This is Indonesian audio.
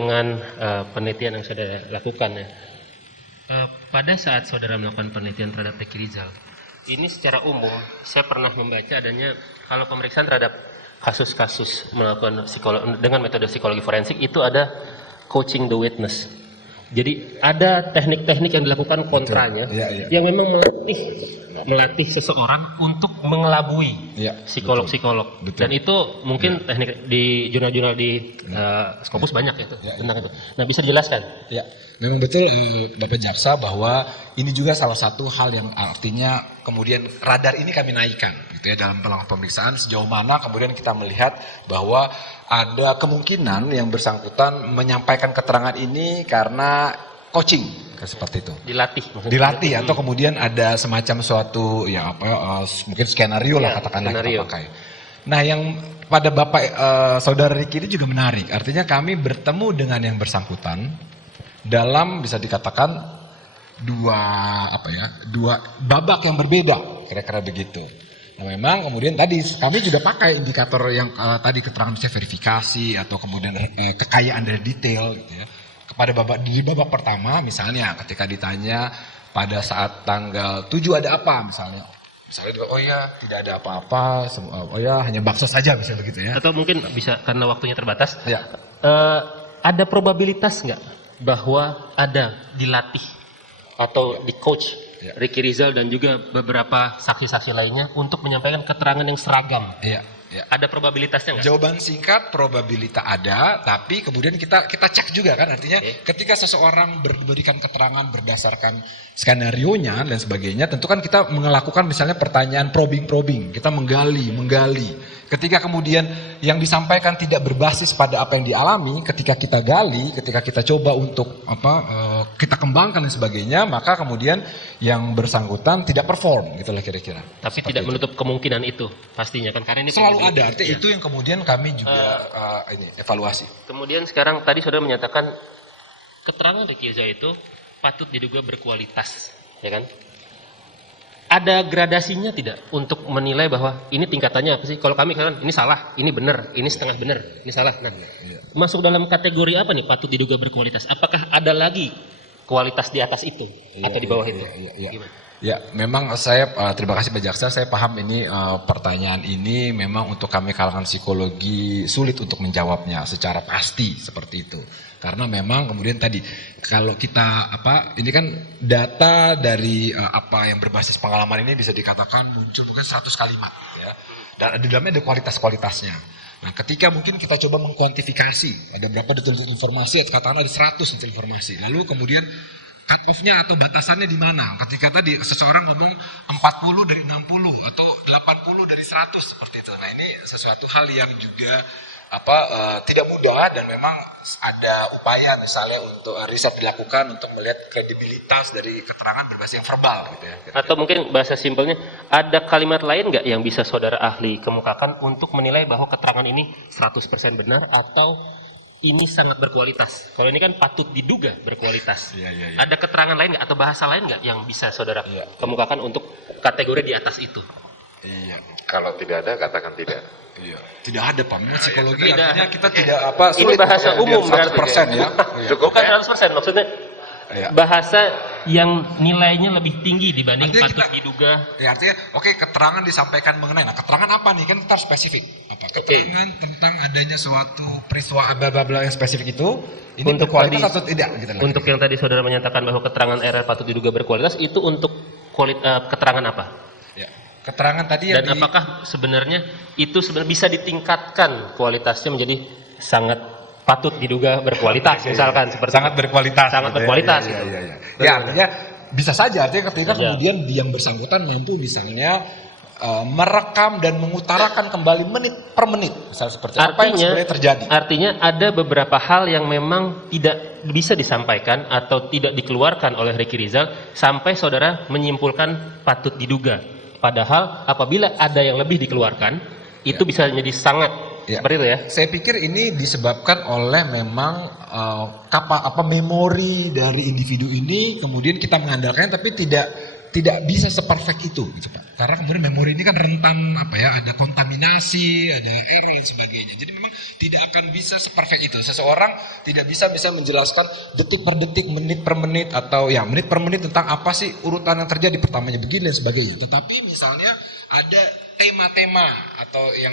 dengan penelitian yang saudara lakukan ya. Pada saat saudara melakukan penelitian terhadap Ricky Rizal, ini secara umum saya pernah membaca adanya kalau pemeriksaan terhadap kasus-kasus melakukan dengan metode psikologi forensik itu ada coaching the witness. Jadi ada teknik-teknik yang dilakukan kontranya yang memang melatih seseorang untuk mengelabui psikolog-psikolog. Dan itu mungkin teknik di jurnal-jurnal di Scopus banyak ya tentang itu. Nah, bisa dijelaskan? Ya, memang betul Bapak Jaksa bahwa ini juga salah satu hal yang artinya kemudian radar ini kami naikkan gitu ya dalam pemeriksaan sejauh mana kemudian kita melihat bahwa ada kemungkinan yang bersangkutan menyampaikan keterangan ini karena coaching seperti itu. Dilatih atau kemudian ada semacam suatu ya mungkin skenario lah katakanlah kita pakai. Nah, yang pada Bapak Saudara Ricky ini juga menarik. Artinya kami bertemu dengan yang bersangkutan dalam bisa dikatakan dua babak yang berbeda, kira-kira begitu. Nah, memang kemudian tadi kami juga pakai indikator yang tadi keterangan misalnya verifikasi atau kemudian kekayaan dari detail gitu ya. Kepada di babak pertama misalnya ketika ditanya pada saat tanggal 7 ada apa misalnya oh ya tidak ada apa-apa, oh ya hanya bakso saja misalnya begitu ya. Atau mungkin bisa karena waktunya terbatas. Ya. Ada probabilitas nggak bahwa ada dilatih atau di coach Ricky Rizal dan juga beberapa saksi-saksi lainnya untuk menyampaikan keterangan yang seragam? Iya. Ada probabilitasnya nggak? Jawaban singkat probabilitas ada, tapi kemudian kita cek juga kan, artinya ketika seseorang memberikan keterangan berdasarkan skenario-nya dan sebagainya, tentu kan kita melakukan misalnya pertanyaan probing, kita menggali. Ketika kemudian yang disampaikan tidak berbasis pada apa yang dialami, ketika kita gali, ketika kita coba untuk kita kembangkan dan sebagainya, maka kemudian yang bersangkutan tidak perform, gitulah kira-kira. Tapi tidak menutup kemungkinan itu, pastinya kan, karena ini selalu ada. Artinya itu yang kemudian kami juga evaluasi. Kemudian sekarang tadi saudara menyatakan keterangan Ricky Rizal itu patut diduga berkualitas, ya kan? Ada gradasinya tidak untuk menilai bahwa ini tingkatannya apa sih? Kalau kami kan ini salah, ini benar, ini setengah benar, ini salah. Nah, masuk dalam kategori apa nih patut diduga berkualitas? Apakah ada lagi kualitas di atas itu atau di bawah itu? Ya, memang saya terima kasih Pak Jaksa, saya paham ini pertanyaan ini memang untuk kami kalangan psikologi sulit untuk menjawabnya secara pasti seperti itu. Karena memang kemudian tadi kalau kita ini kan data dari apa yang berbasis pengalaman ini bisa dikatakan muncul mungkin 100 kalimat ya. Dan di dalamnya ada kualitas-kualitasnya. Nah, ketika mungkin kita coba mengkuantifikasi ada berapa detail informasi, katakanlah ada 100 detail informasi. Lalu kemudian cut off-nya atau batasannya di mana? Ketika tadi seseorang ngomong 40 dari 60 atau 80 dari 100 seperti itu. Nah, ini sesuatu hal yang juga tidak mudah dan memang ada upaya misalnya untuk riset dilakukan untuk melihat kredibilitas dari keterangan berbasis yang verbal gitu ya. Atau mungkin bahasa simpelnya ada kalimat lain nggak yang bisa saudara ahli kemukakan untuk menilai bahwa keterangan ini 100% benar atau ini sangat berkualitas? Kalau ini kan patut diduga berkualitas. Ada keterangan lain nggak atau bahasa lain nggak yang bisa saudara kemukakan untuk kategori di atas itu? Kalau tidak ada katakan tidak. Tidak ada Pak, psikologi artinya kita tidak ini bahasa umum 100% ya. Cukup bukan 100% maksudnya bahasa yang nilainya lebih tinggi dibanding patut diduga. Ya, artinya keterangan disampaikan mengenai. Nah, keterangan apa nih? Kan kita harus spesifik. Keterangan tentang adanya suatu peristiwa bla yang spesifik itu ini untuk berkualitas atau tidak gitu. Untuk yang tadi saudara menyatakan bahwa keterangan RR patut diduga berkualitas itu untuk keterangan apa? Keterangan tadi dan apakah sebenarnya itu bisa ditingkatkan kualitasnya menjadi sangat patut diduga berkualitas misalkan seperti sangat berkualitas gitu. Ya, artinya bisa saja artinya ketika kemudian yang bersangkutan mampu misalnya merekam dan mengutarakan kembali menit per menit misalnya seperti apa yang sebenarnya terjadi. Artinya ada beberapa hal yang memang tidak bisa disampaikan atau tidak dikeluarkan oleh Ricky Rizal sampai saudara menyimpulkan patut diduga. Padahal apabila ada yang lebih dikeluarkan, itu bisa menjadi sangat seperti itu ya. Saya pikir ini disebabkan oleh memang memori dari individu ini kemudian kita mengandalkannya tapi tidak tidak bisa seperfect itu gitu Pak. Karena kemudian memori ini kan rentan ada kontaminasi, ada error dan sebagainya. Jadi memang tidak akan bisa seperfect itu. Seseorang tidak bisa menjelaskan detik per detik, menit per menit atau ya menit per menit tentang apa sih urutan yang terjadi pertamanya begini dan sebagainya. Tetapi misalnya ada tema-tema atau yang